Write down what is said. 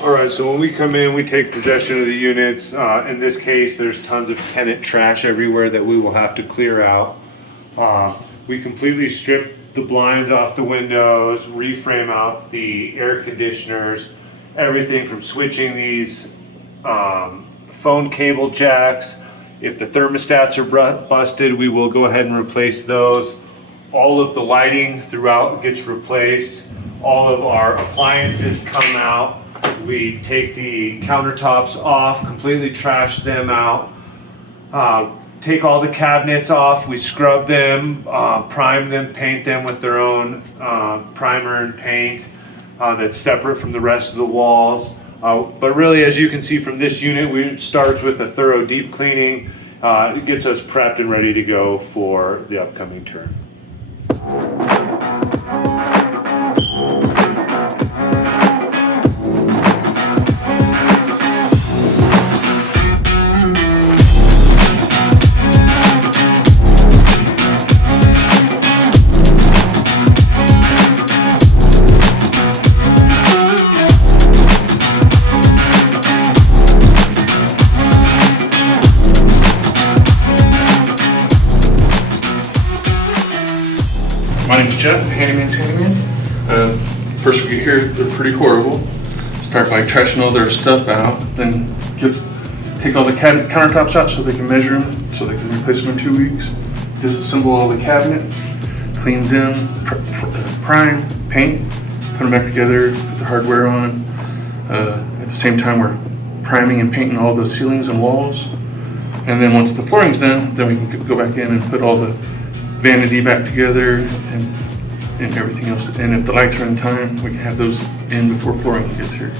All right, so when we come in, we take possession of the units. In this case, there's tons of tenant trash everywhere that we will have to clear out. We completely strip the blinds off the windows, reframe out the air conditioners, everything from switching these phone cable jacks. If the thermostats are busted, we will go ahead and replace those. All of the lighting throughout gets replaced. All of our appliances come out. We take the countertops off, completely trash them out. Take all the cabinets off, we scrub them, prime them, paint them with their own primer and paint that's separate from the rest of the walls. But really, as you can see from this unit, it starts with a thorough deep cleaning. It gets us prepped and ready to go for the upcoming turn. My name's Jeff, Handyman's Handyman. First we get here, they're pretty horrible. Start by trashing all their stuff out, then take all the countertops out so they can measure them, so they can replace them in 2 weeks. Disassemble all the cabinets, clean them, prime, paint, put them back together, put the hardware on. At the same time, we're priming and painting all the ceilings and walls. And then once the flooring's done, then we can go back in and put all the vanity back together and everything else. And if the lights are in time, we can have those in before flooring gets here.